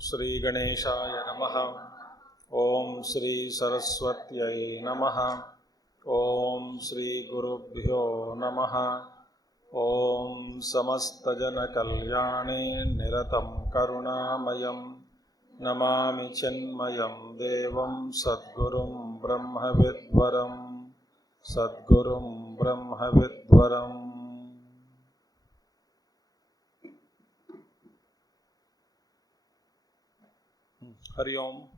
Shri Ganeshaya Namaha. Om Shri Saraswatyai Namaha. Om Shri Gurubhyo Namaha. Om Samastajana Kalyane Niratam Karunamayam Namami Chinmayam Devam Sadgurum Brahmavidvaram Sadgurum Brahmavidvaram. Hari Om.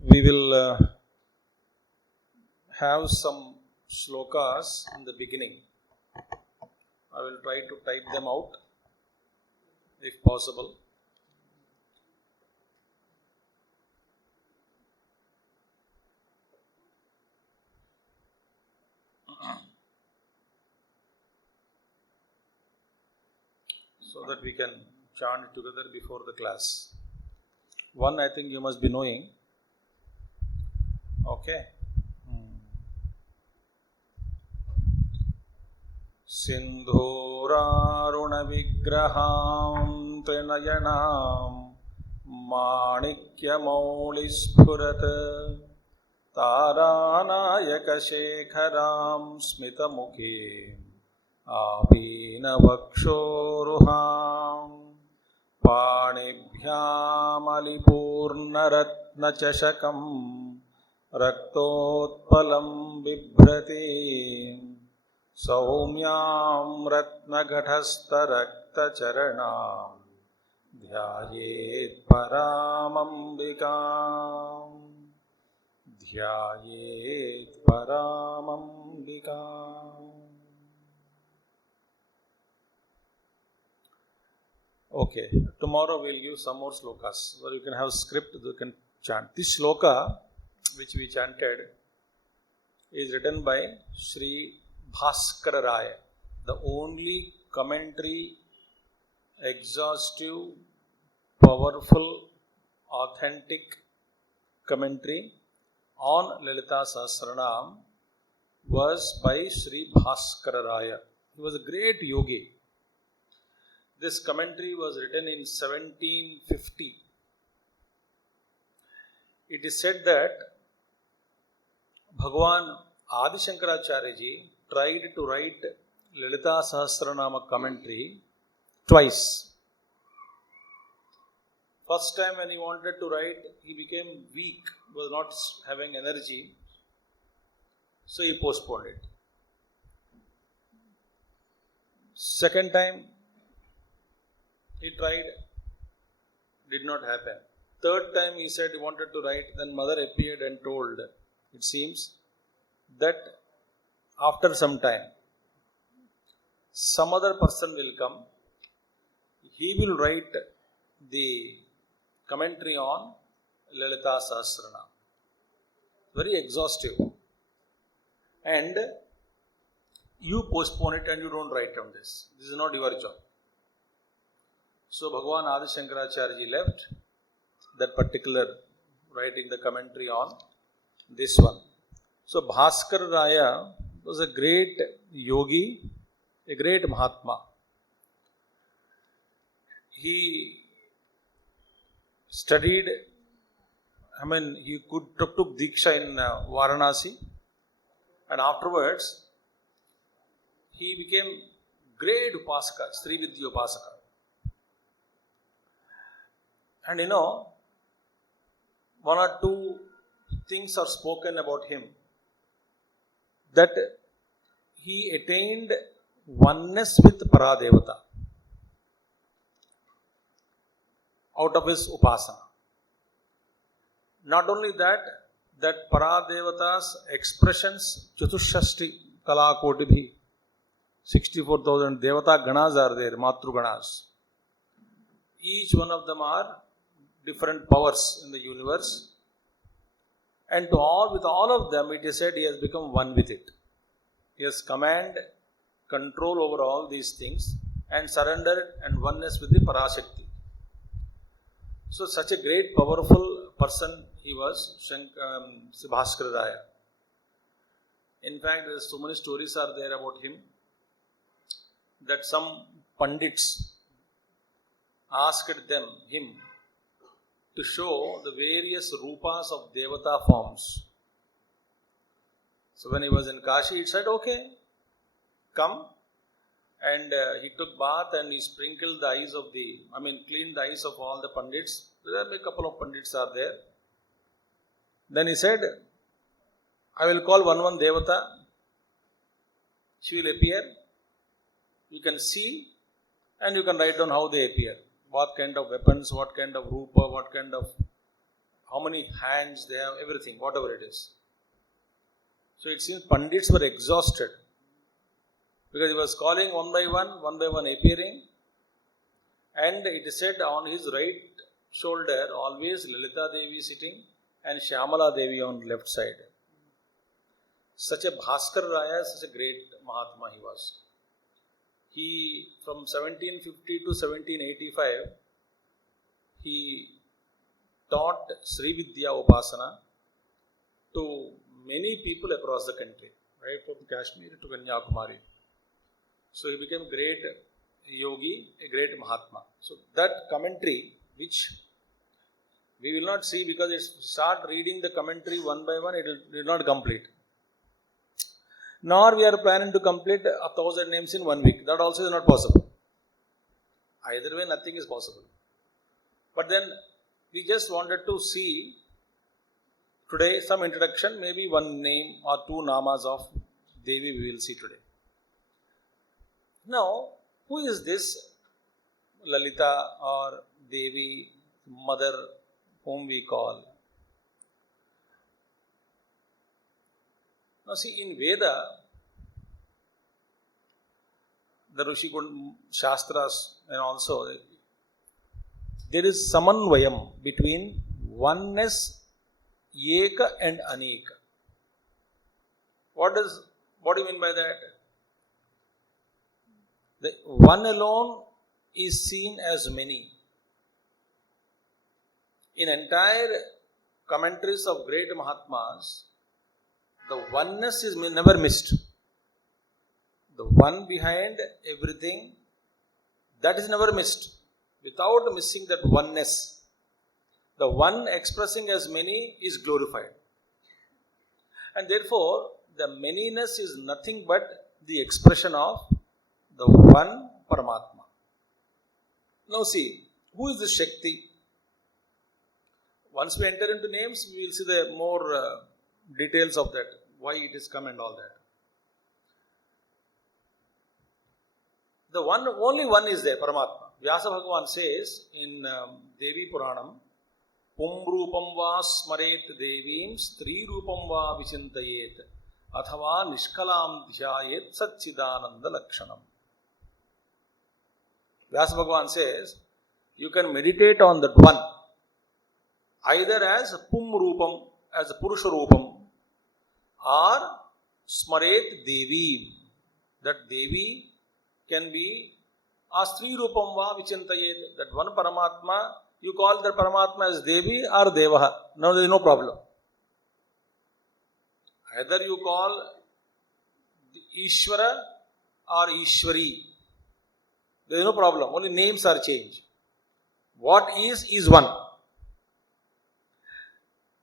We will have some shlokas in the beginning. I will try to type them out if possible. So that we can chant it together before the class. One I think you must be knowing. Okay. Sindhuraruna vigraham trinayanam manikya maulispurat taranayaka shekharam smitamukhe apina vakshoruham पाणिभ्यामलिपूर्णरत्नचषकं रक्तोत्पलं बिभ्रति सौम्यां रत्नघटस्थरक्तचरणां ध्यायेत् परामम्बिकाम् ध्यायेत् परामम्बिकाम्. Okay, tomorrow we'll give some more slokas where you can have script, you can chant. This sloka which we chanted is written by Sri Bhaskar Raya, the only commentary, exhaustive, powerful, authentic commentary on Lalita Sahasranama was by Sri Bhaskar Raya. He was a great yogi. This commentary was written in 1750. It is said that Bhagwan Adi Shankaracharya tried to write Lalita Sahasranama commentary twice. First time when he wanted to write, he became weak, was not having energy, so he postponed it. Second time, he tried, did not happen. Third time he said he wanted to write, then mother appeared and told, it seems, that after some time, some other person will come, he will write the commentary on Lalita Sahasranama. Very exhaustive. And you postpone it and you don't write on this. This is not your job. So Bhagwan Adi Shankaracharya left that particular writing the commentary on this one. So Bhaskar Raya was a great yogi, a great Mahatma. He studied, he took Diksha in Varanasi, and afterwards he became great Upasaka, Sri Vidya Upasaka. And one or two things are spoken about him, that he attained oneness with Paradevata out of his Upasana. Not only that Paradevata's expressions, Chatushashti Kalakotibhi, 64,000 Devata Ganas are there, Matru Ganas. Each one of them are different powers in the universe, and with all of them it is said he has become one with it. He has command, control over all these things, and surrendered and oneness with the Parashakti. So such a great powerful person he was, Bhaskar Raya. In fact, so many stories are there about him that some Pandits asked him to show the various rupas of Devata forms. So when he was in Kashi, he said, okay, come. And he took bath and he sprinkled the eyes of cleaned the eyes of all the Pandits. There are a couple of Pandits are there. Then he said, I will call one Devata. She will appear. You can see and you can write down how they appear. What kind of weapons, what kind of rupa, how many hands they have, everything, whatever it is. So it seems Pandits were exhausted because he was calling one by one appearing. And it is said on his right shoulder, always Lalita Devi sitting and Shyamala Devi on left side. Such a Bhaskar Raya, such a great Mahatma he was. He, from 1750 to 1785, he taught Sri Vidya Upasana to many people across the country, right from Kashmir to Kanyakumari. So he became a great yogi, a great Mahatma. So that commentary, which we will not see because start reading the commentary one by one, it will not complete. Nor we are planning to complete 1,000 names in 1 week. That also is not possible. Either way, nothing is possible. But then we just wanted to see today some introduction, maybe one name or two namas of Devi we will see today. Now, who is this Lalita or Devi, mother whom we call? Now see, in Veda, the Rishi Shastras and also, there is samanvayam between oneness, eka and aneka. What do you mean by that? The one alone is seen as many. In entire commentaries of great Mahatmas, the oneness is never missed. The one behind everything, that is never missed. Without missing that oneness, the one expressing as many is glorified. And therefore, the manyness is nothing but the expression of the one Paramatma. Now see, who is the Shakti? Once we enter into names, we will see the more details of that, why it is come and all that. The one, only one is there, Paramatma. Vyasa Bhagavan says in Devi Puranam, Pum Rupam va smaret devim stri rupam va vichintayet athava nishkalam dhyayet satchidananda lakshanam. Vyasa Bhagavan says, you can meditate on that one, either as Pum Rupam, as a Purusha Rupam, or Smaret Devi. That Devi can be Astri Rupam va Vichintayet. That one Paramatma, you call that Paramatma as Devi or Devaha. Now there is no problem. Either you call Ishvara or Ishvari. There is no problem. Only names are changed. What is one.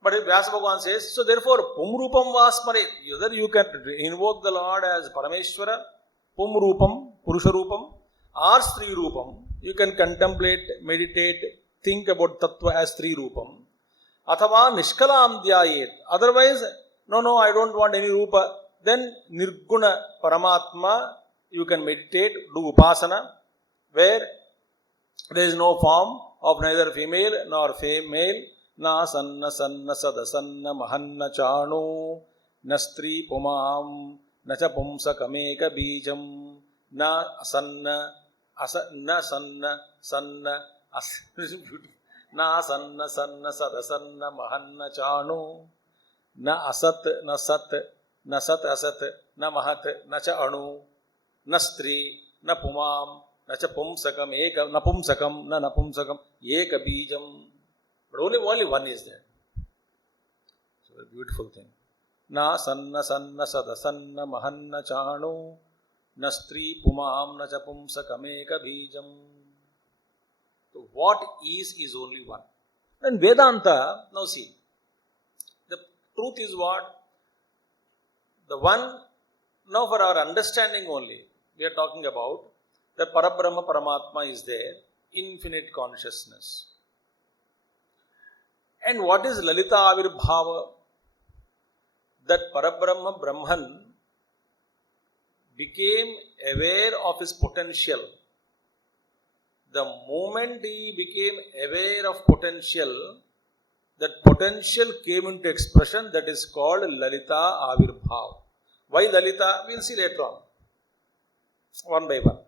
But if Vyasa Bhagavan says, so therefore, Pum Rupam Vasmare, either you can invoke the Lord as Parameshwara, Pum Rupam, Purusha Rupam, or Stri Rupam. You can contemplate, meditate, think about Tattva as Stri Rupam. Athava Nishkalam Dhyayet. Otherwise, no, I don't want any Rupa. Then Nirguna Paramatma, you can meditate, do Upasana, where there is no form of neither female nor male. Na sanna sanna sadasanna mahanna chanu na stri pumam na cha pumsakameka bijam na asanna na sanna sanna na sanna sanna sadasanna mahanna chanu na asat na sat na sat asat na mahat na cha anu na stri na pumam na cha pumsakam eka napumsakam na napumsakam eka bijam. But only one is there. So a beautiful thing. Na sanna sanna sadasanna mahanna chanu na stri pumam na cha pumsakameka bijam. what is only one. And Vedanta, now see, the truth is what? The one, now for our understanding only, we are talking about the Parabrahma Paramatma is there, infinite consciousness. And what is Lalita Avirbhava? That Parabrahma Brahman became aware of his potential. The moment he became aware of potential, that potential came into expression, that is called Lalita Avirbhava. Why Lalita? We will see later on, one by one.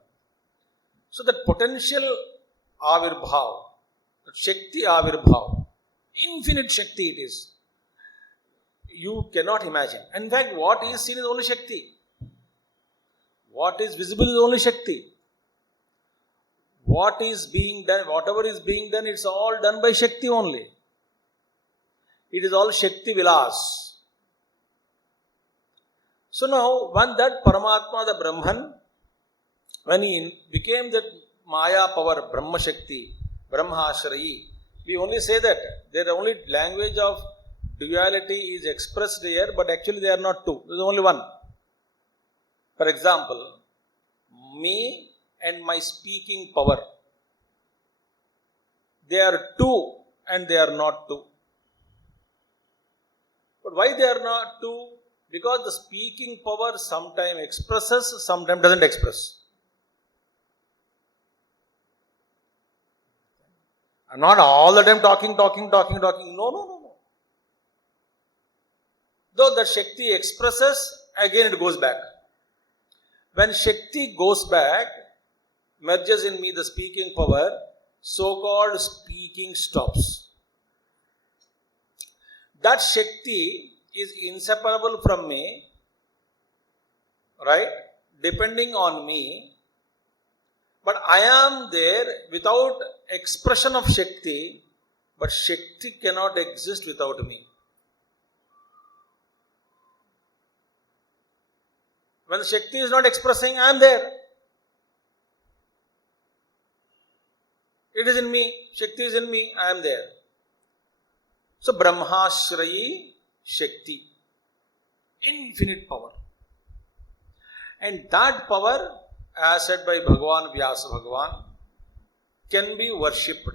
So that potential Avirbhava, that Shakti Avirbhava, infinite Shakti it is. You cannot imagine. In fact, what is seen is only Shakti. What is visible is only Shakti. What is being done, whatever is being done, it's all done by Shakti only. It is all Shakti Vilas. So now, when that Paramatma, the Brahman, when he became that Maya power, Brahma Shakti, Brahma Ashrayi, we only say that their only language of duality is expressed here, but actually they are not two. There is only one. For example, me and my speaking power. They are two and they are not two. But why they are not two? Because the speaking power sometimes expresses, sometimes doesn't express. I'm not all the time talking. No. Though the Shakti expresses, again it goes back. When Shakti goes back, merges in me the speaking power, so-called speaking stops. That Shakti is inseparable from me, right? Depending on me. But I am there without expression of Shakti, but Shakti cannot exist without me. When Shakti is not expressing, I am there. It is in me. Shakti is in me. I am there. So, Brahmashrayi Shakti. Infinite power. And that power, as said by Bhagavan Vyasa Bhagavan, can be worshipped,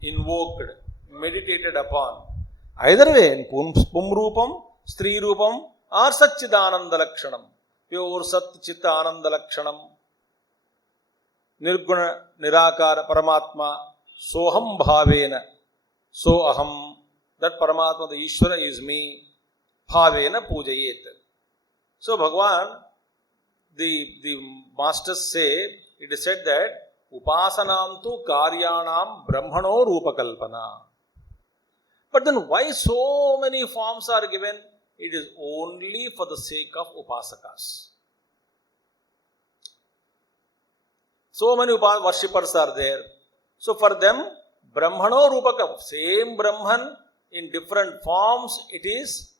invoked, meditated upon. Either way, in Pum Rupam, Stri Rupam, or Satchidananda Lakshanam. Pure Sat Chitta Ananda Lakshanam. Nirguna Nirakara Paramatma. Soham Bhavena. So Aham. That Paramatma, the Ishvara, is me. Bhavena Pujayet. So Bhagavan, the masters say, it is said that Upasanam tu Karyanam Brahmano Rupakalpana. But then why so many forms are given? It is only for the sake of Upasakas. So many worshippers are there. So for them, Brahmano Rupakam, same Brahman in different forms, it is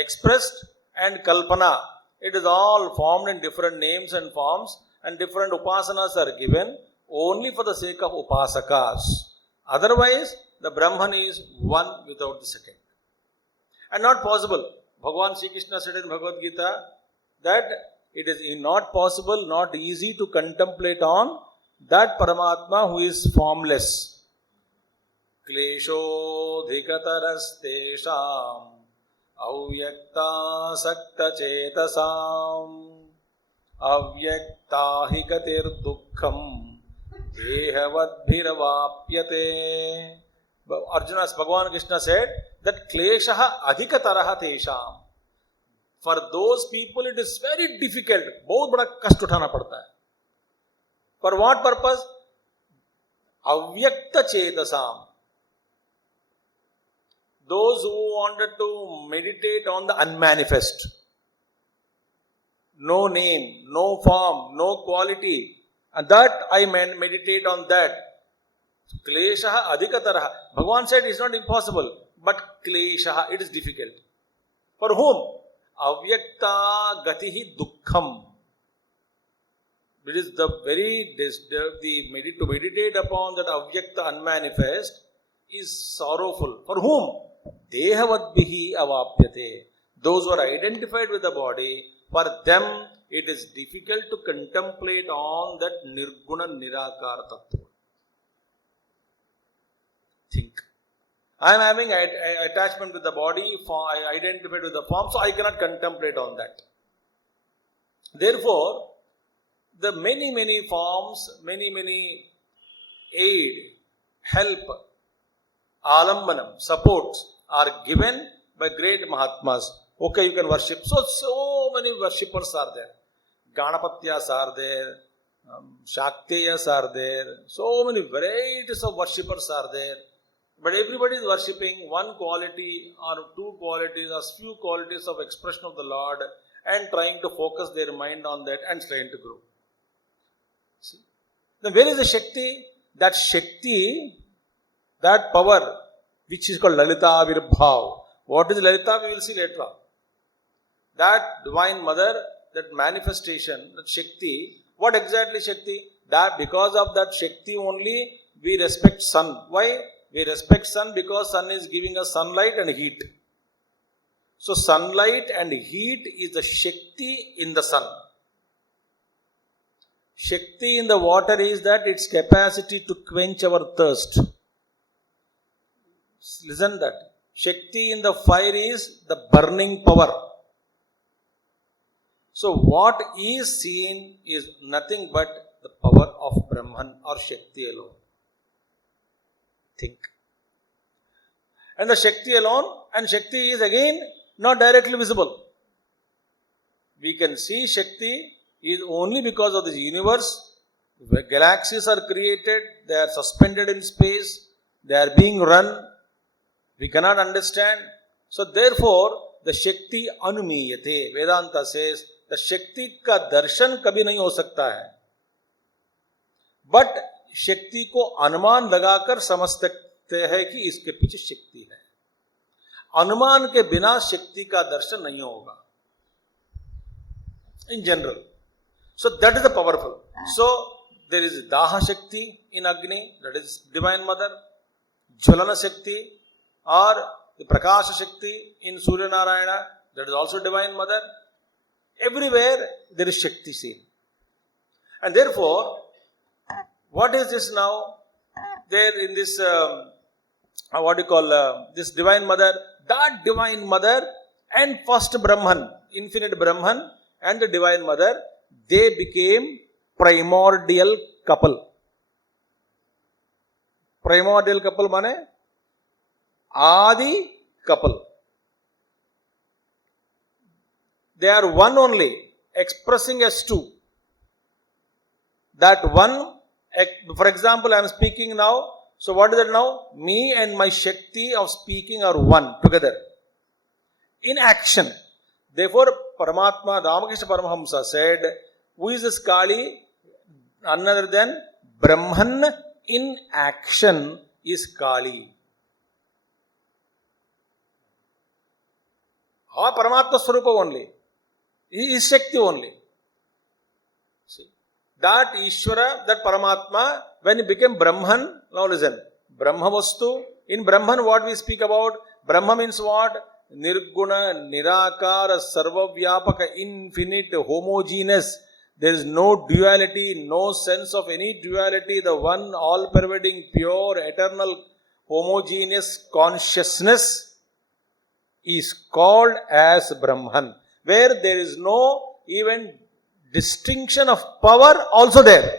expressed, and Kalpana. It is all formed in different names and forms, and different upasanas are given only for the sake of upasakas. Otherwise, the Brahman is one without the second. And not possible. Bhagavan Sri Krishna said in Bhagavad Gita that it is not possible, not easy to contemplate on that Paramatma who is formless. Klesho dhikataras tesham avyakta sakta chetasam avyakta hikatir dukkham dehavadbhiravapyate. Arjuna's Bhagavan Krishna said that kleshaha adhikataraha tesham. For those people it is very difficult. बहुत बड़ा कष्ट उठाना पड़ता है. For what purpose? Avyakta chetasam. Those who wanted to meditate on the unmanifest. No name, no form, no quality. And that I meditate on that. Kleshaha adhikataraha. Bhagavan said it is not impossible. But kleshaha, it is difficult. For whom? Avyakta gatihi dukkham. It is the very, to meditate upon that avyakta unmanifest is sorrowful. For whom? Dehavadbihi avapyate. Those who are identified with the body, for them it is difficult to contemplate on that nirguna nirakara tattva. Think. I am having attachment with the body, I identified with the form, so I cannot contemplate on that. Therefore, the many forms, many aid, help, alambanam, supports are given by great Mahatmas. Okay, you can worship. So many worshippers are there. Ganapatyas are there, Shaktiyas are there, so many varieties of worshippers are there. But everybody is worshipping one quality or two qualities or few qualities of expression of the Lord and trying to focus their mind on that and trying to grow. See? Then where is the Shakti? That Shakti, that power, which is called Lalita Virbhav. What is Lalita? We will see later on. That Divine Mother, that manifestation, that Shakti, what exactly Shakti? That because of that Shakti only we respect sun. Why? We respect sun because sun is giving us sunlight and heat. So sunlight and heat is the Shakti in the sun. Shakti in the water is that its capacity to quench our thirst. Listen that. Shakti in the fire is the burning power. So what is seen is nothing but the power of Brahman or Shakti alone. Think. And the Shakti alone, and Shakti is again not directly visible. We can see Shakti is only because of this universe. Where galaxies are created, they are suspended in space, they are being run. We cannot understand. So therefore, the Shakti anumiyate. Vedanta says, the Shakti ka darshan kabhi nahi ho sakta hai. But Shakti को अनुमान लगाकर समझ सकते हैं कि इसके पीछे शक्ति है. अनुमान के बिना शक्ति का दर्शन नहीं होगा. In general. So that is the powerful. So there is Daha Shakti in Agni, that is Divine Mother. Jvalana Shakti or the Prakasha Shakti in Surya Narayana, that is also Divine Mother. Everywhere there is Shakti seen. And therefore, what is this now? There in this, this Divine Mother, that Divine Mother and first Brahman, infinite Brahman and the Divine Mother, they became primordial couple. Primordial couple mane? Adi couple. They are one only, expressing as two. That one, for example, I am speaking now. So what is that now? Me and my Shakti of speaking are one together. In action. Therefore, Paramatma, Ramakrishna Paramahamsa said, who is this Kali? None other than Brahman in action is Kali. Or Paramatma Swarupa only. He is Shakti only. See, that Ishvara, that Paramatma, when he became Brahman, now listen, Brahma Vastu, in Brahman what we speak about? Brahma means what? Nirguna, Nirakara, Sarvavyapaka, infinite, homogeneous. There is no duality, no sense of any duality. The one all-pervading, pure, eternal, homogeneous consciousness is called as Brahman. Where there is no even distinction of power also there.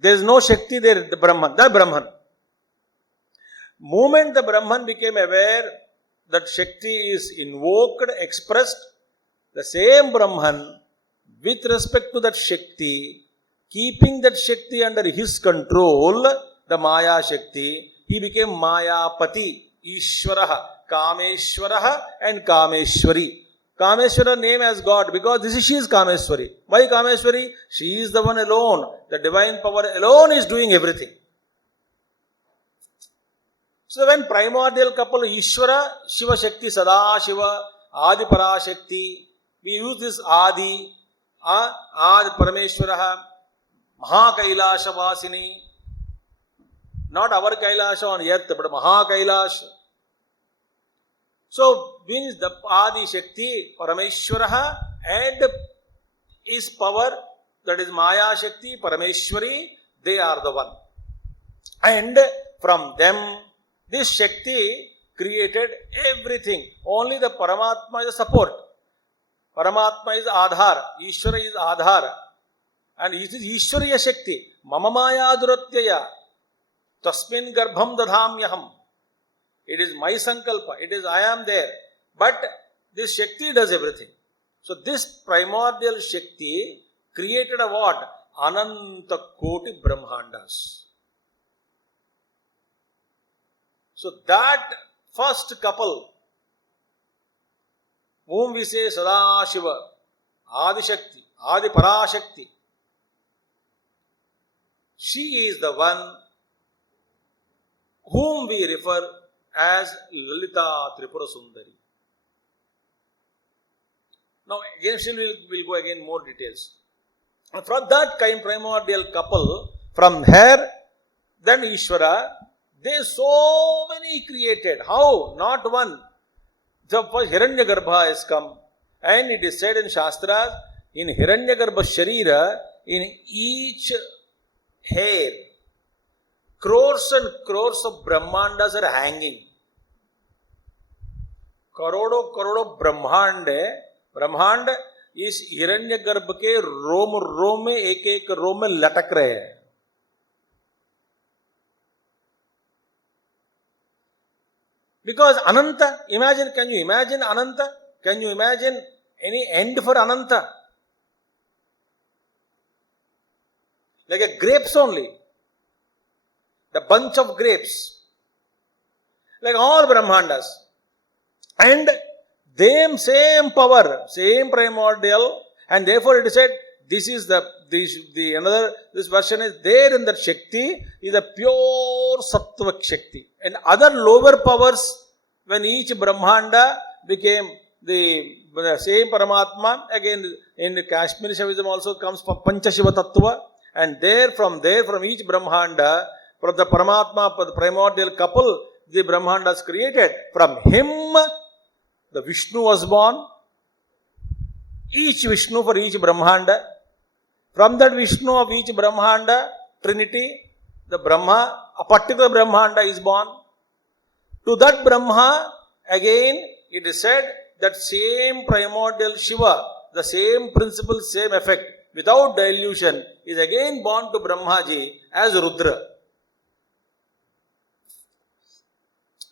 There is no Shakti there, the Brahman, the Brahman. Moment the Brahman became aware that Shakti is invoked, expressed, the same Brahman, with respect to that Shakti, keeping that Shakti under his control, the Maya Shakti, he became Mayapati, Ishvaraha, Kameshwaraha and Kameshwari. Kameshwara name as God because she is Kameshwari. Why Kameshwari? She is the one alone. The divine power alone is doing everything. So when primordial couple Ishvara, Shiva Shakti, Sada Shiva, Adi Parashakti, we use this Adi. Adi Parameshwaraha, Mahakailashavasini. Not our Kailasha on earth, but Mahakailash. So, means the Adi Shakti, Parameshwaraha, and his power, that is Maya Shakti, Parameshwari, they are the one. And from them, this Shakti created everything. Only the Paramatma is a support. Paramatma is Adhar. Ishvara is Adhar. And it is Ishvariya Shakti. Mama Maya Duratyaya. Tasmin Garbham Dadhamyaham. It is my Sankalpa. It is I am there. But this Shakti does everything. So this primordial Shakti created a what? Ananta Koti Brahmandas. So that first couple, whom we say Sadashiva, Adi Shakti, Adi Parashakti, she is the one whom we refer as Lalita Tripura Sundari. Now, again, still we'll go again more details. And from that kind primordial couple, from her, then Ishvara, they so many created. How? Not one. The first Hiranyagarbha has come. And it is said in Shastras, in Hiranyagarbha Sharira, in each hair, crores and crores of Brahmandas are hanging. Karodo Brahmand इस हिरण्यगर्भ के रोम रोम में एक एक रोम में लटक रहे हैं. Because Ananta, imagine, can you imagine Ananta? Can you imagine any end for Ananta? Like a grapes only. The bunch of grapes. Like all Brahmandas. And them same power, same primordial, and therefore it is said, this is this version is there in that Shakti, is a pure Sattva Shakti. And other lower powers, when each Brahmanda became the same Paramatma, again in the Kashmiri Shaivism also comes from Panchashiva Tattva, and from each Brahmanda, from the Paramatma, the primordial couple, the Brahmandas created. From him, the Vishnu was born, each Vishnu for each Brahmanda. From that Vishnu of each Brahmanda, Trinity, the Brahma, a particular Brahmanda is born. To that Brahma, again, it is said that same primordial Shiva, the same principle, same effect, without dilution, is again born to Brahmaji as Rudra.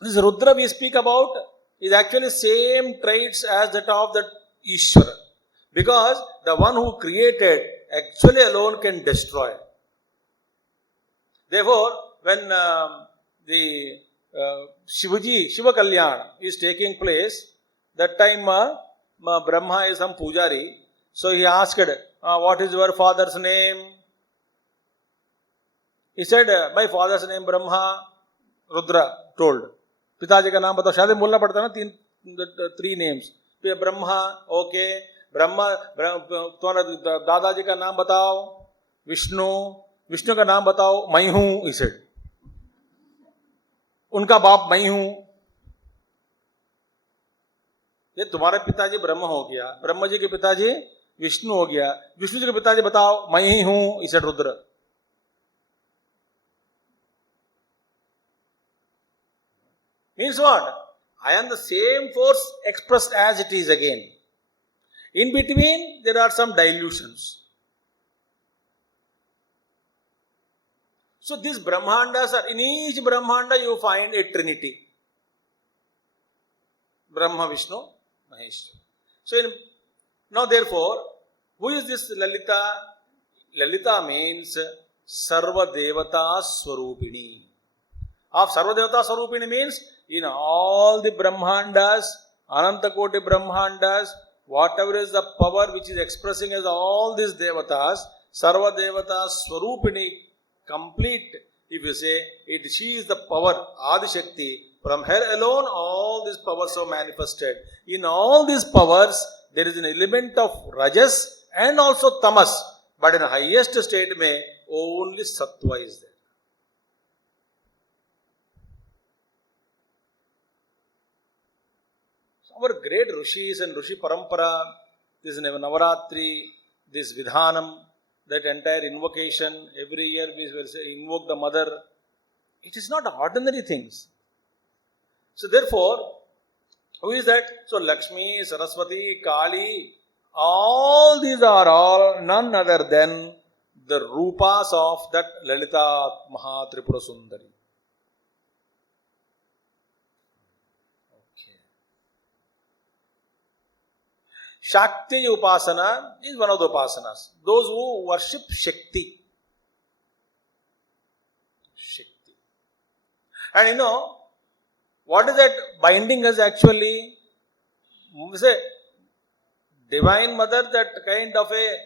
This Rudra we speak about is actually same traits as that of that Ishvara. Because the one who created actually alone can destroy. Therefore, when the Shiva Kalyan is taking place, that time Brahma is some pujari. So he asked, what is your father's name? He said, my father's name Brahma. Rudra told. पिताजी का नाम बताओ. शायद बोलना पड़ता है ना three names. Brahma, okay. Brahma, तुम्हारा दादाजी का नाम बताओ. विष्णु का नाम बताओ. मैं हूं, he said. उनका बाप मैं हूं. ये तुम्हारे पिताजी ब्रह्म हो गया. ब्रह्म जी के पिताजी विष्णु हो गया. विष्णु जी के पिताजी बताओ. मैं ही हूं, he said Rudra. Means what? I am the same force expressed as it is again. In between, there are some dilutions. So these Brahmandas are, in each Brahmanda you find a trinity. Brahma, Vishnu, Maheshwara. So now therefore, who is this Lalita? Lalita means Sarva Devata Swarupini. Of Sarva Devata Swarupini means in all the Brahmandas, Anantakoti Brahmandas, whatever is the power which is expressing as all these Devatas, Sarva Devata Swarupini, complete, if you say, she is the power, Adi Shakti. From her alone, all these powers are manifested. In all these powers, there is an element of Rajas and also tamas. But in the highest state mein, only sattva is there. So our great rishis and rishi parampara, this Navaratri, this Vidhanam, that entire invocation, every year we will say, invoke the mother. It is not ordinary things. So therefore, who is that? So Lakshmi, Saraswati, Kali, all these are all none other than the rupas of that Lalita Tripura Sundari. Okay. Shakti Upasana is one of the upasanas. Those who worship Shakti. Shakti. And you know, what is that binding us actually? We say, Divine Mother, that kind of a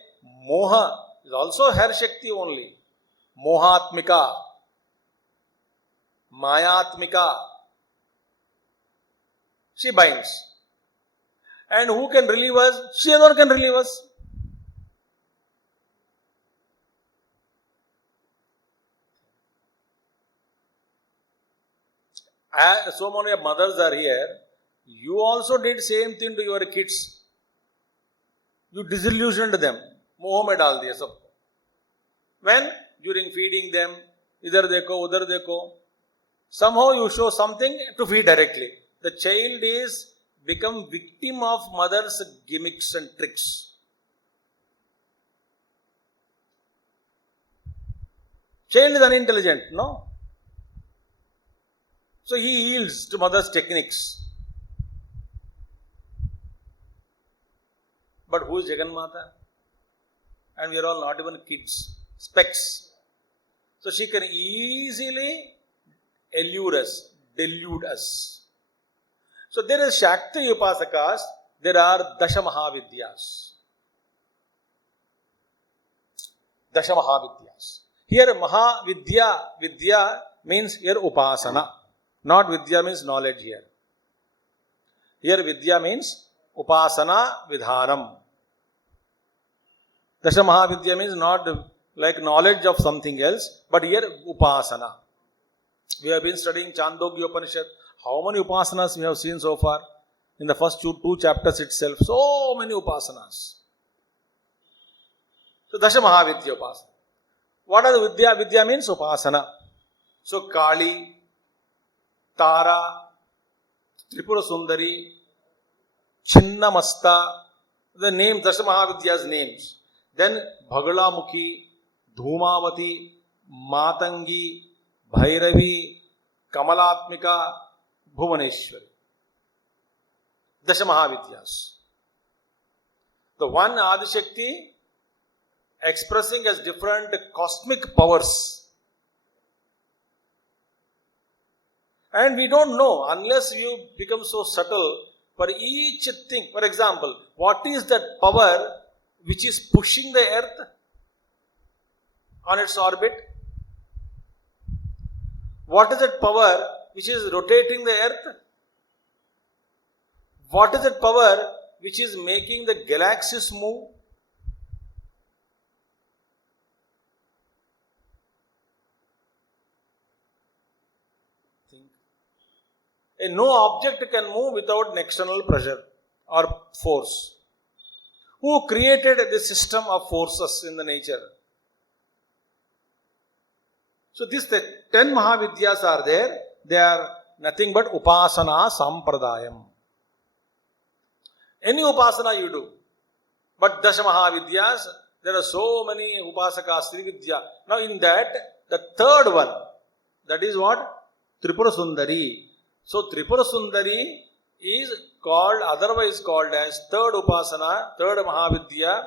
moha is also her Shakti only. Mohatmika, Mayatmika. She binds. And who can relieve us? She alone can relieve us. As so many mothers are here, you also did same thing to your kids. You disillusioned them. Moh mein dal diya sabko. When? During feeding them, idhar dekho, udhar dekho. Somehow you show something to feed directly. The child is become victim of mother's gimmicks and tricks. Child is unintelligent, no? So he yields to mother's techniques. But who is Jagannatha? And we are all not even kids, specks. So she can easily allure us, delude us. So there is Shakti Upasakas, there are Dasha Mahavidyas. Dasha Mahavidyas. Here Vidya means here Upasana. Not Vidya means knowledge here. Here Vidya means Upasana Vidhanam. Dasha Mahavidya means not like knowledge of something else, but here Upasana. We have been studying Chandogya Upanishad. How many Upasanas we have seen so far? In the first two chapters itself, so many Upasanas. So Dasha Mahavidya Upasana. What are the Vidya? Vidya means Upasana. So Kali, Tara, Tripura Sundari, Chinnamasta, the names, Dasha Mahavidya's names. Then Bhagalamukhi, Dhumavati, Matangi, Bhairavi, Kamalatmika, Bhuvaneshwari. Dasha Mahavidyas. The one Adishakti expressing as different cosmic powers. And we don't know unless you become so subtle for each thing. For example, what is that power which is pushing the earth on its orbit? What is that power which is rotating the earth? What is that power which is making the galaxies move? Think. No object can move without an external pressure or force. Who created this system of forces in the nature? So these 10 Mahavidyas are there. They are nothing but Upasana Sampradayam. Any Upasana you do. But Dasha Mahavidyas, there are so many Upasakas, Sri Vidya. Now in that, the third one, that is what? Tripura Sundari. So Tripura Sundari is called, otherwise called as third Upasana, third Mahavidya,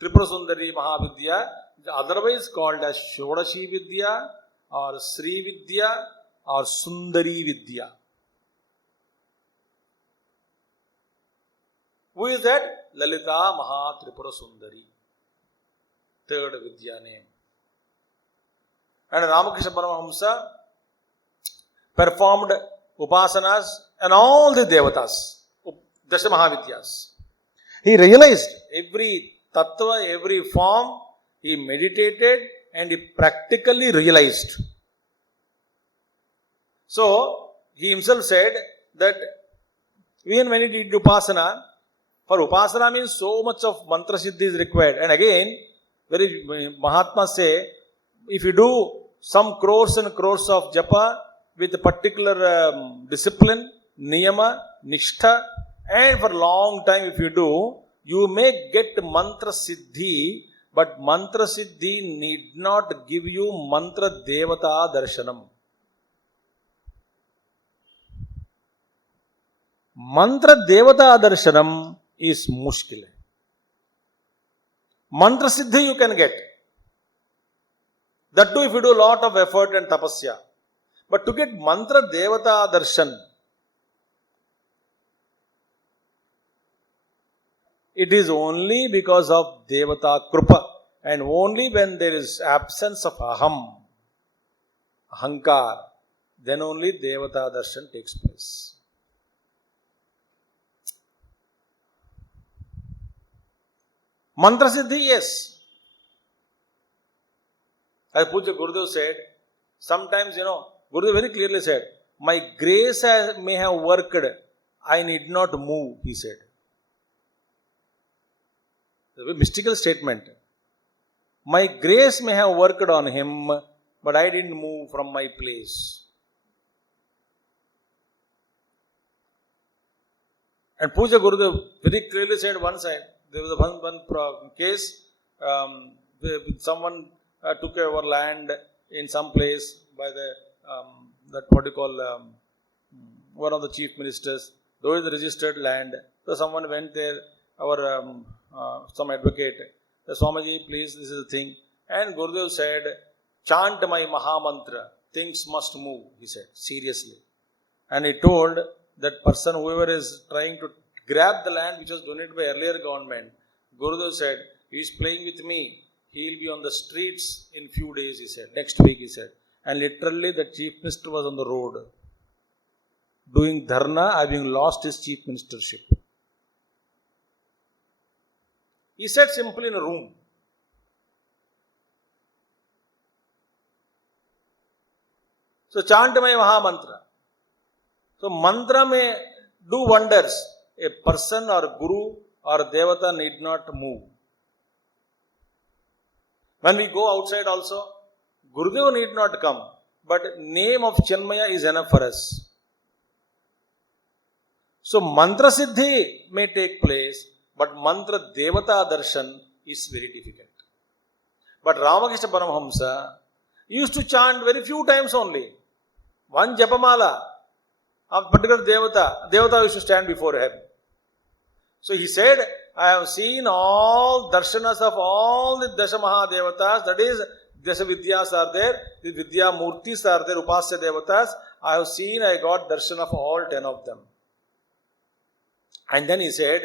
Tripura Sundari Mahavidya, otherwise called as Shodashi Vidya or Sri Vidya or Sundari Vidya. Who is that? Lalita Tripura Sundari. Third Vidya name. And Ramakrishna Paramahamsa performed Upasanas and all the Devatas, Dasha Mahavidyas. He realized every tattva, every form, he meditated and he practically realized. So, he himself said that even when he did Upasana, for Upasana means so much of mantra siddhi is required. And again, very Mahatmas say, if you do some crores and crores of japa with a particular discipline, niyama, nishtha, and for a long time if you do, you may get mantra siddhi, but mantra siddhi need not give you mantra devata darshanam. Mantra devata darshanam is mushkil. Mantra siddhi you can get. That too if you do a lot of effort and tapasya. But to get mantra devata darshan, it is only because of devata krupa, and only when there is absence of aham, ahankar, then only devata darshan takes place. Mantra siddhi, yes. As Puja Gurudev said, sometimes, Gurudev very clearly said, my grace may have worked, I need not move, he said. It's a very mystical statement. My grace may have worked on him, but I didn't move from my place. And Puja Gurudev very clearly said one side, there was one case, someone took over land in some place by one of the chief ministers, though it is registered land. So someone went there, some advocate, Swamiji, please, this is the thing. And Gurudev said, chant my Mahamantra, things must move, he said, seriously. And he told that person, whoever is trying to grab the land which was donated by earlier government, Gurudev said, he is playing with me, he will be on the streets in few days, he said, next week, he said. And literally the chief minister was on the road doing dharna, having lost his chief ministership. He sat simply in a room. So chant my Mahamantra. So mantra may do wonders. A person or guru or devata need not move. When we go outside also, Gurudev need not come, but name of Chinmaya is enough for us. So mantra siddhi may take place, but mantra devata darshan is very difficult. But Ramakrishna Paramahamsa used to chant very few times only. One japamala of particular devata used to stand before him. So he said, I have seen all darshanas of all the Dasha Mahadevatas, that is, Dasha Vidyas are there, the Vidya Murtis are there, Upasya Devatas. I got darshan of all 10 of them. And then he said,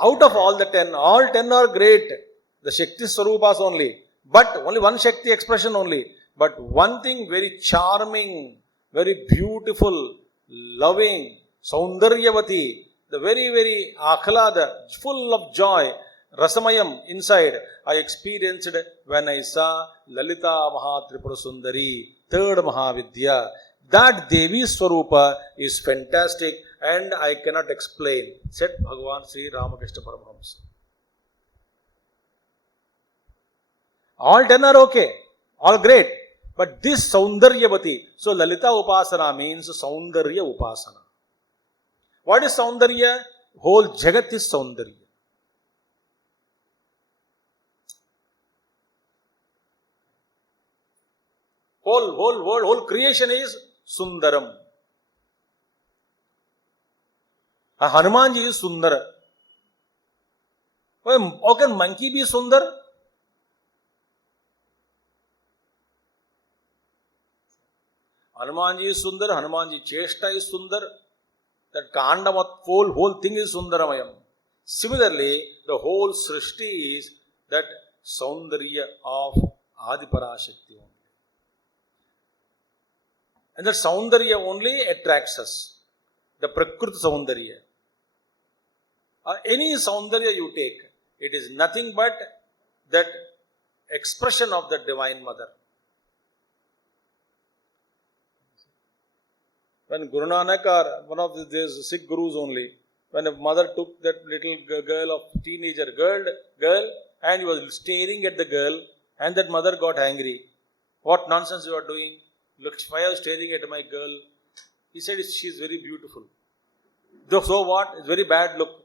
out of all 10 are great. The Shakti Swarupas only. But only one Shakti expression only. But one thing very charming, very beautiful, loving, Saundaryavati, the very, very akhlada, full of joy, rasamayam inside, I experienced when I saw Lalita Tripura Sundari, third Mahavidya. That Devi Swarupa is fantastic and I cannot explain, said Bhagavan Sri Ramakrishna Paramahamsa. All 10 are okay, all great. But this Saundaryavati, so Lalita Upasana means Saundarya Upasana. What is Saundarya? Whole Jagat is Saundarya. Whole creation is Sundaram. Hanumanji is Sundara. How can monkey be Sundar? Hanumanji is Sundar, Hanumanji Cheshta is Sundar. That Kandamat, whole thing is Sundaramayam. Similarly, the whole Srishti is that Saundarya of Adiparashakti only. And that Saundarya only attracts us. The Prakriti Saundarya. Any Saundarya you take, It is nothing but that expression of the Divine Mother. When Guru Nanak or one of these Sikh gurus only, when a mother took that little girl of teenager girl, and he was staring at the girl, and that mother got angry. What nonsense you are doing? Look, why are you staring at my girl? He said, she is very beautiful. So what? It's very bad look.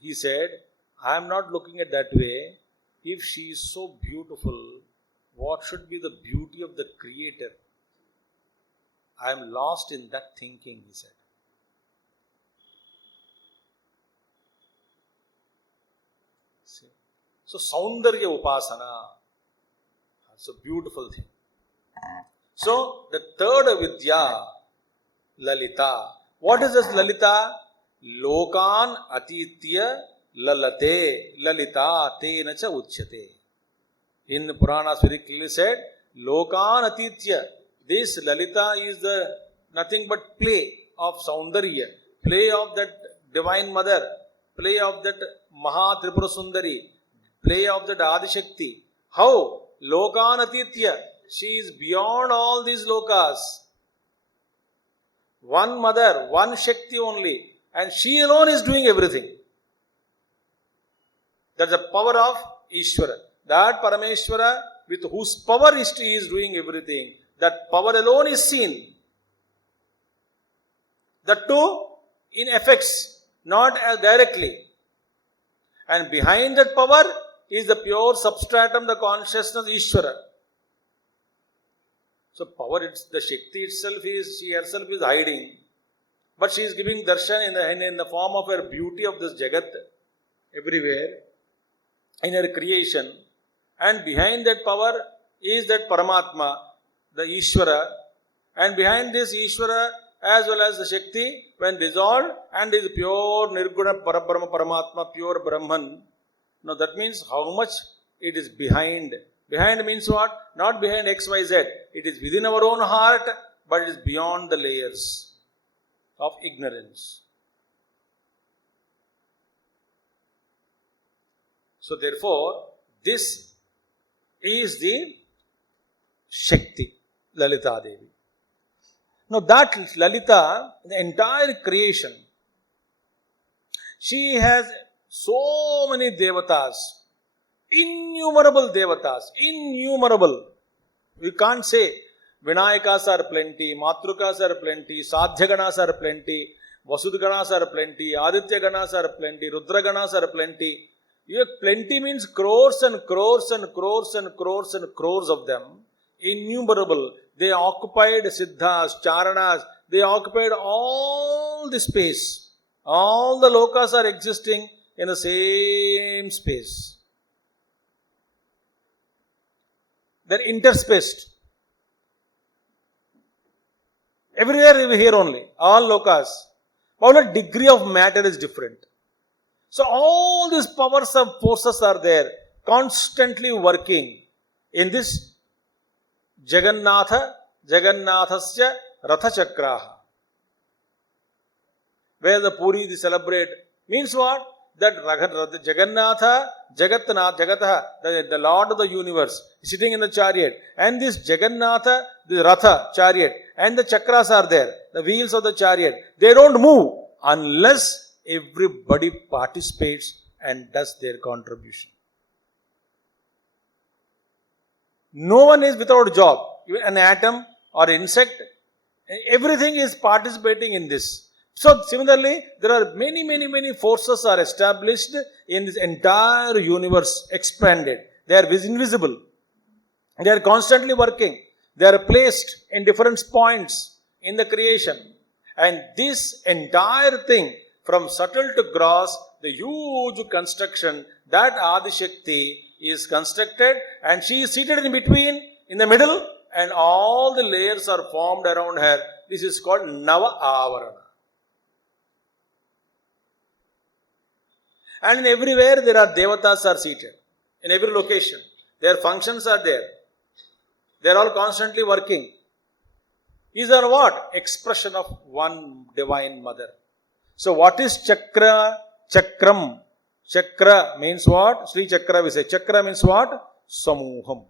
He said, I am not looking at that way. If she is so beautiful, what should be the beauty of the Creator? I am lost in that thinking, he said. See? So, Saundarya Upasana, it's a beautiful thing. So, the third Vidya, Lalita. What is this Lalita? Lokan Atitya Lalate Lalita Tena Cha Uchyate. In the Puranas very clearly said, Lokan Atitya. This Lalita is the nothing but play of Saundarya, play of that Divine Mother, play of that Tripura Sundari, play of that Adi Shakti. How? Lokan Atitya. She is beyond all these lokas. One mother, one Shakti only, and she alone is doing everything. That's the power of Ishvara. That Parameshwara, with whose power he is doing everything, that power alone is seen. That too in effects, not as directly. And behind that power is the pure substratum, the consciousness, Ishvara. So power, the Shakti itself she herself is hiding. But she is giving darshan in the form of her beauty of this Jagat everywhere, in her creation. And behind that power is that Paramatma, the Ishvara. And behind this Ishvara as well as the Shakti, when dissolved, and is pure Nirguna Parabrahma Paramatma, pure Brahman. Now that means how much it is behind. Behind means what? Not behind XYZ. It is within our own heart, but it is beyond the layers of ignorance. So therefore, this is the Shakti, Lalita Devi. Now that Lalita, the entire creation, she has so many devatas, innumerable devatas, innumerable. We can't say Vinayakas are plenty, Matrukas are plenty, Sadhyaganas are plenty, Vasudganas are plenty, Adityaganas are plenty, Rudraganas are plenty. Here plenty means crores and crores and crores and crores and crores of them. Innumerable. They occupied Siddhas, Charanas, they occupied all the space. All the lokas are existing in the same space. They're interspaced. Everywhere we hear only, all lokas. But the degree of matter is different. So all these powers and forces are there, constantly working in this Jagannathasya Ratha Chakra. Where the Puri they celebrate means what? That Jagannatha, Jagataha, the Lord of the universe, sitting in the chariot. And this Jagannatha, the Ratha chariot, and the chakras are there, the wheels of the chariot. They don't move unless everybody participates and does their contribution. No one is without job. Even an atom or insect, everything is participating in this. So similarly, there are many forces are established in this entire universe, expanded. They are invisible. They are constantly working. They are placed in different points in the creation. And this entire thing, from subtle to gross, the huge construction that Adi Shakti is constructed, and she is seated in between, in the middle, and all the layers are formed around her. This is called Nava Avarana. And everywhere there are devatas are seated. In every location. Their functions are there. They are all constantly working. These are what? Expression of one Divine Mother. So what is Chakra? Chakram. Chakra means what? Sri Chakra we say. Chakra means what? Samuham.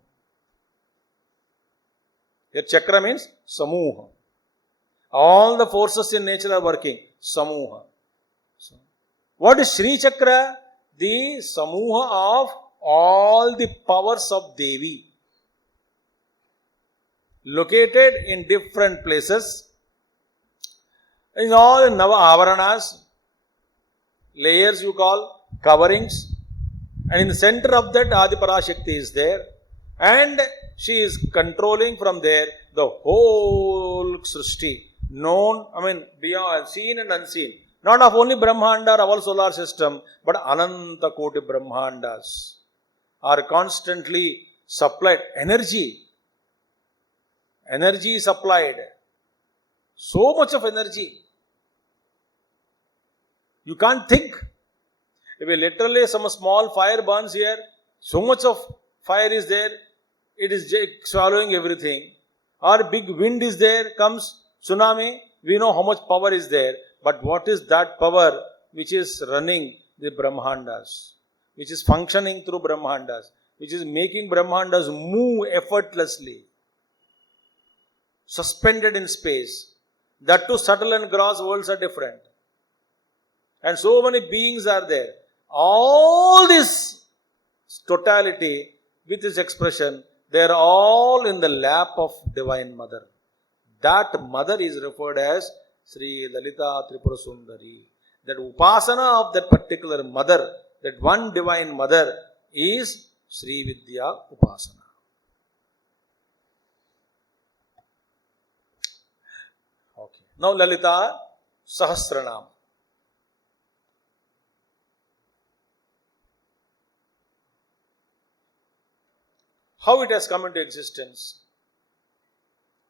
Here Chakra means Samuha. All the forces in nature are working. Samuha. So, what is Sri Chakra? The Samuha of all the powers of Devi. Located in different places. In all Nava Avaranas, layers you call, coverings. And in the center of that Adipara Shakti is there. And she is controlling from there the whole Srishti. Known, beyond, seen and unseen. Not of only Brahmanda or our solar system, but Ananta Koti Brahmandas are constantly supplied. Energy supplied. So much of energy. You can't think. If literally some small fire burns here, so much of fire is there, it is swallowing everything. Or big wind is there, comes tsunami, we know how much power is there. But what is that power which is running the Brahmandas, which is functioning through Brahmandas, which is making Brahmandas move effortlessly, suspended in space? That too, subtle and gross worlds are different. And so many beings are there. All this totality with this expression, they are all in the lap of Divine Mother. That Mother is referred as Sri Lalita Tripura Sundari. That Upasana of that particular Mother, that one Divine Mother is Sri Vidya Upasana. Okay. Now Lalita Sahasranama. How it has come into existence?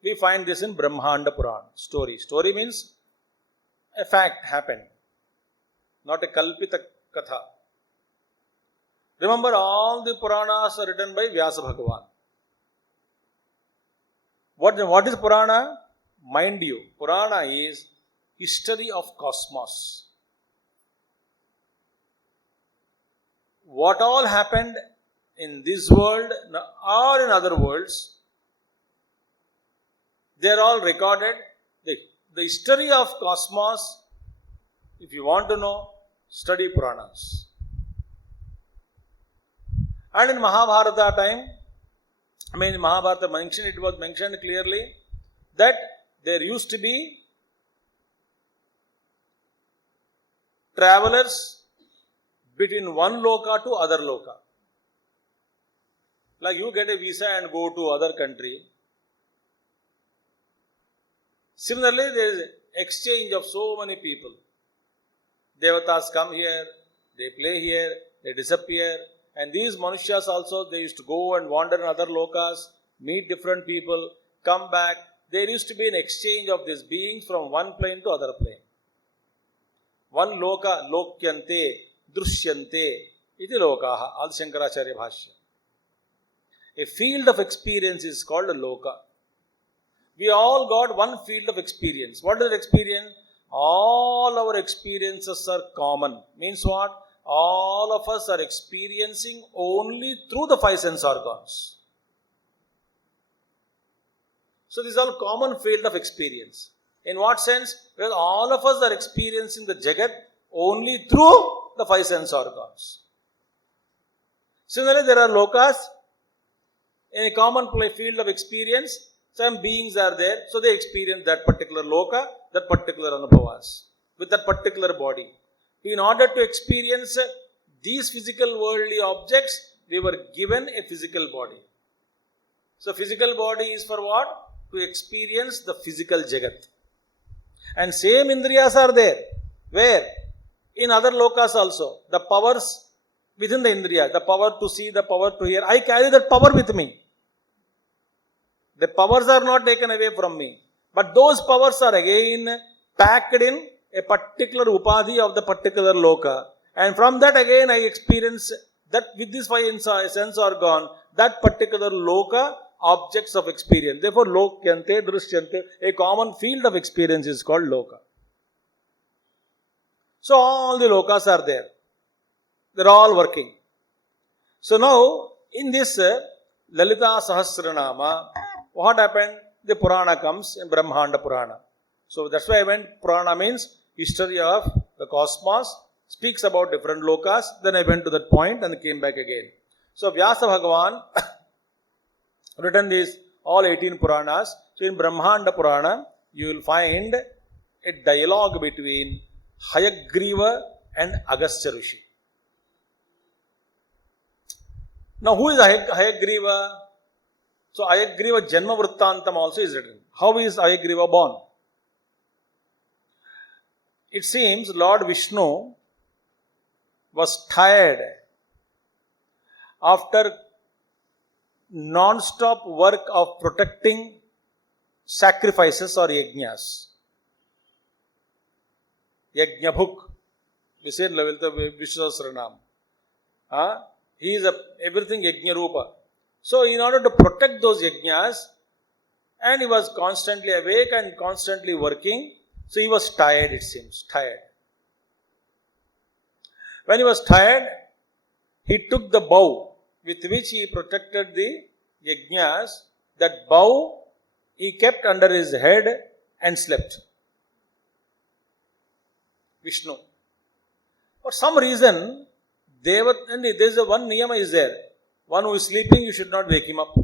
We find this in Brahmanda Purana, story. Story means a fact happened, not a kalpita katha. Remember, all the Puranas are written by Vyasa Bhagavan. What is Purana? Mind you, Purana is history of cosmos. What all happened in this world or in other worlds, they are all recorded. The history of cosmos, if you want to know, study Puranas. And in Mahabharata time, in Mahabharata it was mentioned clearly that there used to be travelers between one loka to other loka. Like you get a visa and go to other country. Similarly, there is exchange of so many people. Devatas come here, they play here, they disappear. And these Manushas also, they used to go and wander in other lokas, meet different people, come back. There used to be an exchange of these beings from one plane to other plane. One loka, lokyante, drusyante, iti lokaha, Adi Shankaracharya Bhashya. A field of experience is called a loka. We all got one field of experience. What is that experience? All our experiences are common. Means what? All of us are experiencing only through the five sense organs. So this is all common field of experience. In what sense? Well, all of us are experiencing the Jagat only through the five sense organs. Similarly, there are lokas in a common field of experience. Some beings are there, so they experience that particular loka, that particular anubhavas, with that particular body. In order to experience these physical worldly objects, we were given a physical body. So physical body is for what? To experience the physical Jagat. And same Indriyas are there. Where? In other lokas also. The powers within the Indriya, the power to see, the power to hear. I carry that power with me. The powers are not taken away from me. But those powers are again packed in a particular upadhi of the particular loka. And from that again I experience that with this five sense organ, that particular loka objects of experience. Therefore, lokyante, drusyante, a common field of experience is called loka. So all the lokas are there. They're all working. So now, in this Lalita Sahasranama, what happened? The Purana comes in Brahmanda Purana. So that's why I went, Purana means history of the cosmos, speaks about different lokas. Then I went to that point and came back again. So Vyasa Bhagavan written these all 18 Puranas. So in Brahmanda Purana, you will find a dialogue between Hayagriva and Agastya Rishi. Now, who is Hayagriva? So, Hayagriva Janma Vrittantam also is written. How is Hayagriva born? It seems Lord Vishnu was tired after non-stop work of protecting sacrifices or yajnas. Yajnabhuk. We say in Lalita Sahasranama. He is everything Yajna Rupa. So, in order to protect those yajnas, and he was constantly awake and constantly working, so he was tired, it seems, tired. When he was tired, he took the bow with which he protected the yajnas. That bow he kept under his head and slept. Vishnu. For some reason, there is a one niyama is there. One who is sleeping, you should not wake him up.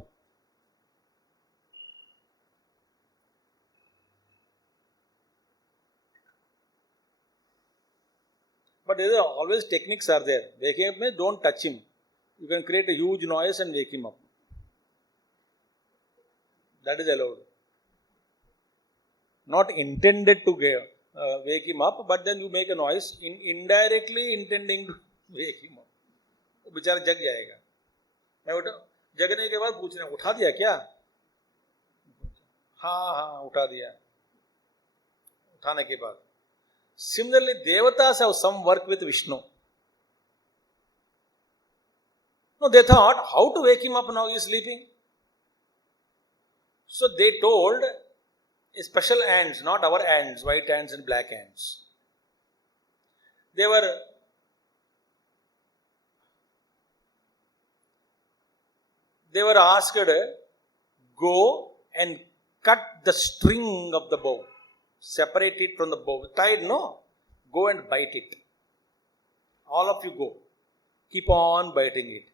But there are always techniques are there. Waking up means don't touch him. You can create a huge noise and wake him up. That is allowed. Not intended to wake him up, but then you make a noise, indirectly intending to wake him up. वो बेचारा जग जाएगा. मैं उठा, जगने के बाद पूछना उठा दिया क्या? हाँ उठा दिया. उठाने के बाद. Similarly, devatas have some work with Vishnu. No, they thought, how to wake him up now? He is sleeping. So they told special ants, not our ants, white ants and black ants. They were asked, go and cut the string of the bow. Separate it from the bow. Tied, no? Go and bite it. All of you go. Keep on biting it.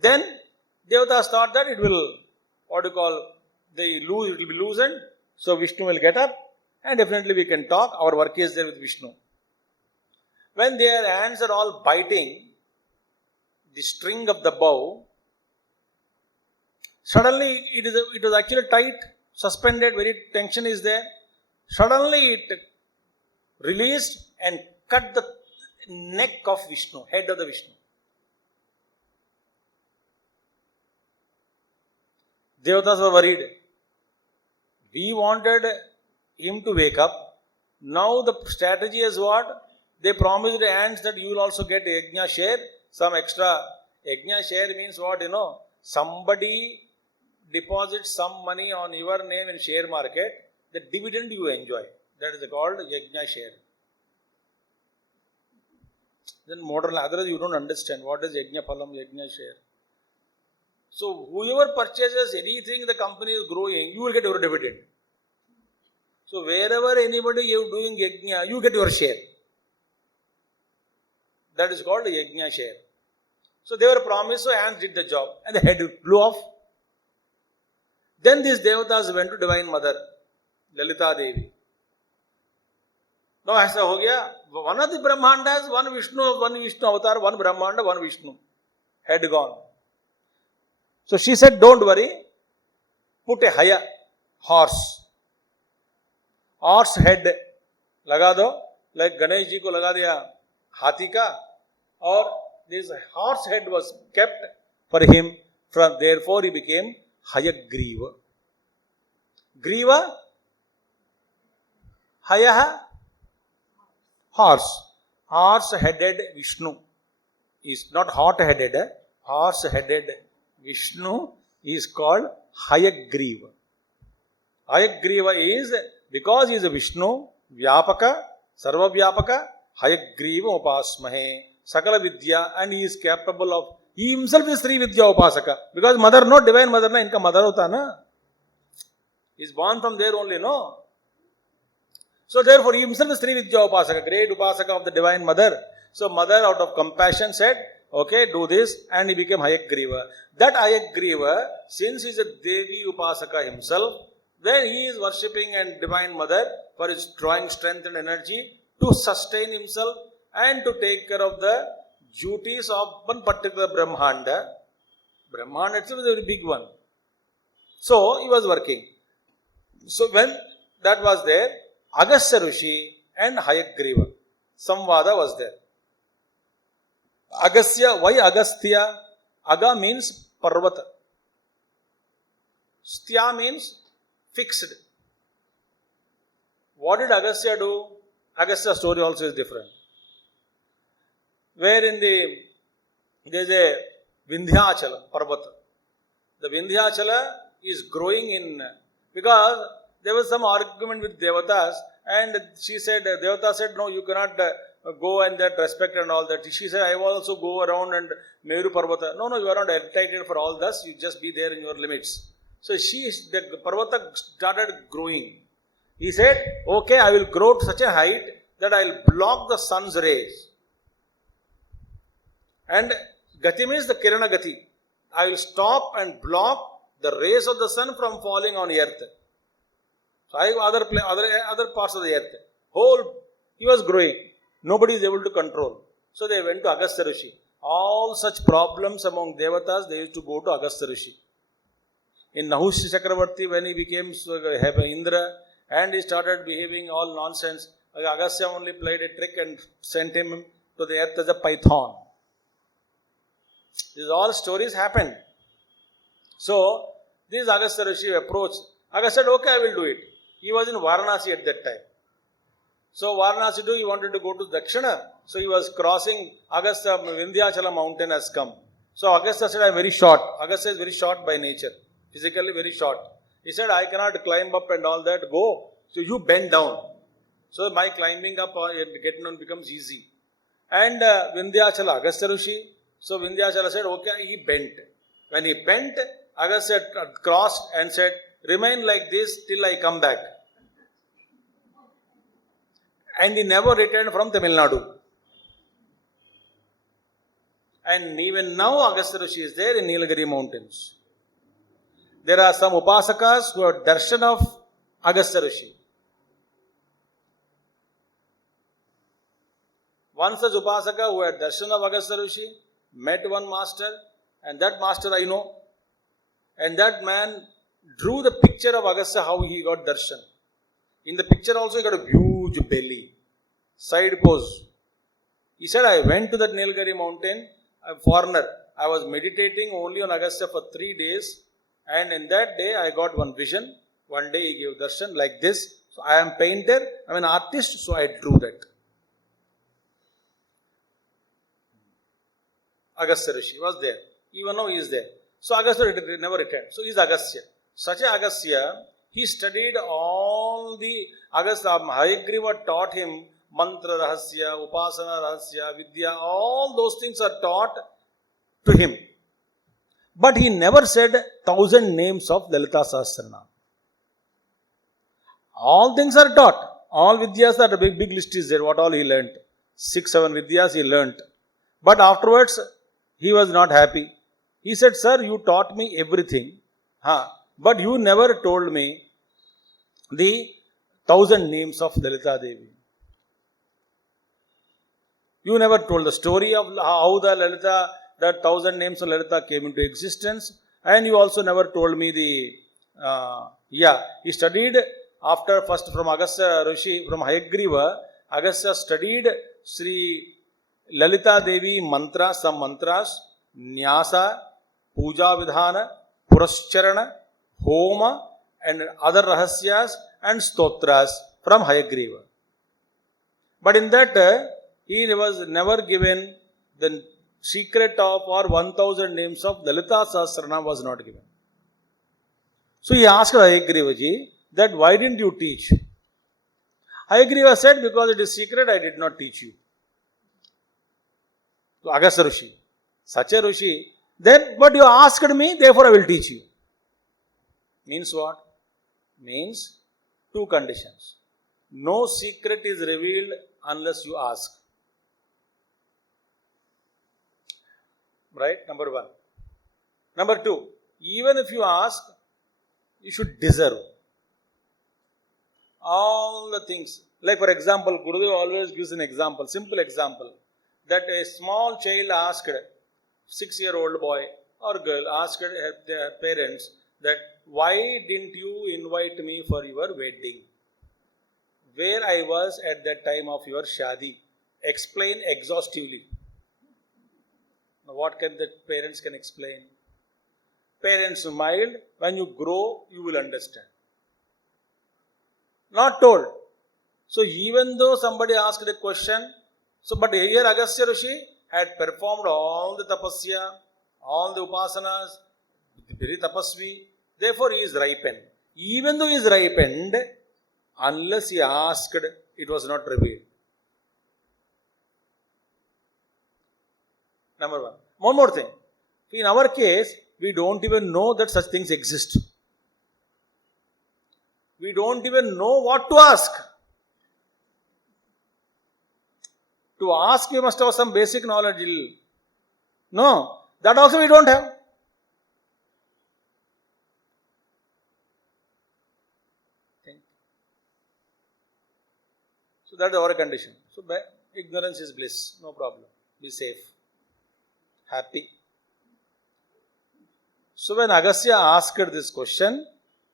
Then, Devatas thought that it will, it will be loosened. So, Vishnu will get up and definitely we can talk. Our work is there with Vishnu. When their hands are all biting the string of the bow, suddenly it was actually tight, suspended, very tension is there. Suddenly it released and cut the neck of Vishnu, head of the Vishnu. Devatas were worried. We wanted him to wake up. Now the strategy is what? They promised the ants that you will also get yajna share, some extra. Yajna share means what? Somebody deposits some money on your name in share market, the dividend you enjoy. That is called yajna share. Then modern, otherwise you don't understand what is yajna phalam, yajna share. So whoever purchases anything the company is growing, you will get your dividend. So wherever anybody is doing yajna, you get your share. That is called yajna share. So they were promised, so ants did the job and the head blew off. Then these devatas went to Divine Mother, Lalita Devi. Now ऐसा हो गया, one of the Brahmandas, one Vishnu avatar, one Brahmanda, one Vishnu. Head gone. So she said, don't worry, put a haya, horse head लगा दो, like Ganesh ji को लगा दिया हाथी का, और this horse head was kept for him. Therefore he became Hayagriva. Griva, Hayaha, horse. Horse-headed Vishnu is not hot-headed. Horse-headed Vishnu is called Hayagriva. Hayagriva is, because he is a Vishnu, Vyapaka, Sarva Vyapaka, Hayagriva upasmahe sakala vidya, and he is capable of, he himself is Sri Vidya Upasaka. Because mother, no, divine mother, na, inka mother hota na. He is born from there only, no. So therefore, he himself is Sri Vidya Upasaka, great Upasaka of the divine mother. So mother out of compassion said, okay, do this, and he became Hayagriva. That Hayagriva, since he is a Devi Upasaka himself, then he is worshipping and divine mother for his drawing strength and energy to sustain himself and to take care of the duties of one particular Brahmanda. Brahmanda itself is a very big one. So he was working. So when that was there, Agastya Rishi and Hayagriva, Samvada was there. Agastya, why Agastya? Aga means Parvata. Stya means fixed. What did Agastya do? Agastya's story also is different. Where there is a Vindhyachala, Parvata. The Vindhyachala is growing in, because there was some argument with Devatas, and she said, Devata said, no, you cannot go and that respect and all that. She said, I will also go around and Meru Parvata. No, you are not entitled for all this, you just be there in your limits. So the Parvata started growing. He said, okay, I will grow to such a height that I will block the sun's rays. And Gati means the Kirana Gati. I will stop and block the rays of the sun from falling on earth. So other parts of the earth. He was growing. Nobody is able to control. So they went to Agastya Rishi. All such problems among Devatas, they used to go to Agastya Rishi. In Nahushya Chakravarti, when he became Indra and he started behaving all nonsense, Agastya only played a trick and sent him to the earth as a python. These all stories happened. So, this Agastya Rishi approached. Agastya said, okay, I will do it. He was in Varanasi at that time. So, Varanasi he wanted to go to Dakshina. So, he was crossing Agastya, Vindhyachala mountain has come. So, Agastya said, I am very short. Agastya is very short by nature. Physically very short. He said, I cannot climb up and all that. Go. So, you bend down. So, my climbing up and getting on becomes easy. And Vindhyachala, Agastya Rishi. So, Vindhyachala said, okay, he bent. When he bent, Agastya crossed and said, remain like this till I come back. And he never returned from Tamil Nadu. And even now Agastya Rishi is there in Nilagiri mountains. There are some Upasakas who have darshan of Agastya Rishi. One such Upasaka who had darshan of Agastya Rishi met one master, and that master I know. And that man drew the picture of Agastya, how he got darshan. In the picture also he got a huge belly, side pose. He said, I went to that Nilgiri mountain, a foreigner. I was meditating only on Agastya for 3 days, and in that day I got one vision. One day he gave darshan like this. So I am painter, I am an artist, so I drew that. Agastya Rishi was there. Even now he is there. So Agastya never returned. So he is Agastya. Such a Agastya, he studied all the Agastya. Hayagriva taught him mantra rahasya, upasana rahasya, vidya, all those things are taught to him. But he never said 1,000 names of Lalita Sahasranama. All things are taught. All vidyas are a big list is there, what all he learnt. 6-7 vidyas he learnt. But afterwards, he was not happy. He said, sir, you taught me everything. But you never told me the 1,000 names of Lalita Devi. You never told the story of how the Lalita, that 1,000 names of Lalita came into existence. And you also never told me he studied after first from Agastya Rishi, from Hayagriva, Agastya studied Sri Lalita Devi mantras, some mantras, Nyasa, Puja Vidhana, Purascharana, Homa, and other rahasyas and stotras from Hayagriva. But in that, he was never given the secret of or 1,000 names of Lalita Sahasranama was not given. So he asked Hayagrivaji that why didn't you teach? Hayagriva said, because it is secret, I did not teach you. to Agastya Rishi. Such a Rishi, then, but you asked me, therefore I will teach you. Means what? Means two conditions. No secret is revealed unless you ask. Right? Number one. Number two, even if you ask, you should deserve all the things. Like for example, Gurudev always gives an example, simple example, that a small child asked, 6-year-old boy or girl asked their parents that, why didn't you invite me for your wedding? Where I was at that time of your shadi? Explain exhaustively. Now what can the parents can explain? Parents smiled, when you grow, you will understand. Not told. So even though somebody asked a question, but here Agastya Rishi had performed all the tapasya, all the upasanas, very tapasvi, therefore he is ripened. Even though he is ripened, unless he asked, it was not revealed. Number one. One more thing. In our case, we don't even know that such things exist. We don't even know what to ask. To ask, you must have some basic knowledge. No, that also we don't have. So that is our condition. So ignorance is bliss. No problem. Be safe. Happy. So when Agastya asked this question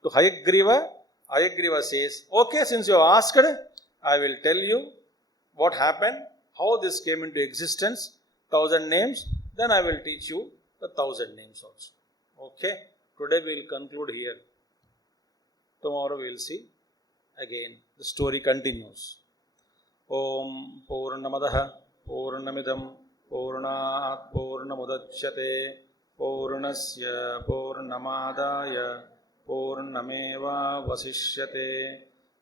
to Hayagriva, Hayagriva says, okay, since you asked, I will tell you what happened, how this came into existence, 1,000 names, then I will teach you the 1,000 names also. Okay, today we will conclude here. Tomorrow we will see again. The story continues. Om Purnamadaha Purnamidam Purnat Purnamudachyate Purnasya Purnamadaya Purnameva Vasishyate.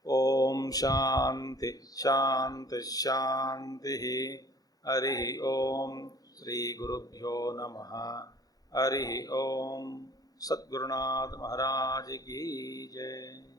Om Shanti Shanti Shanti. Harihi Om. Sri Gurubhyo Namaha. Harihi Om. Satgurunath Maharaj Ki Jai.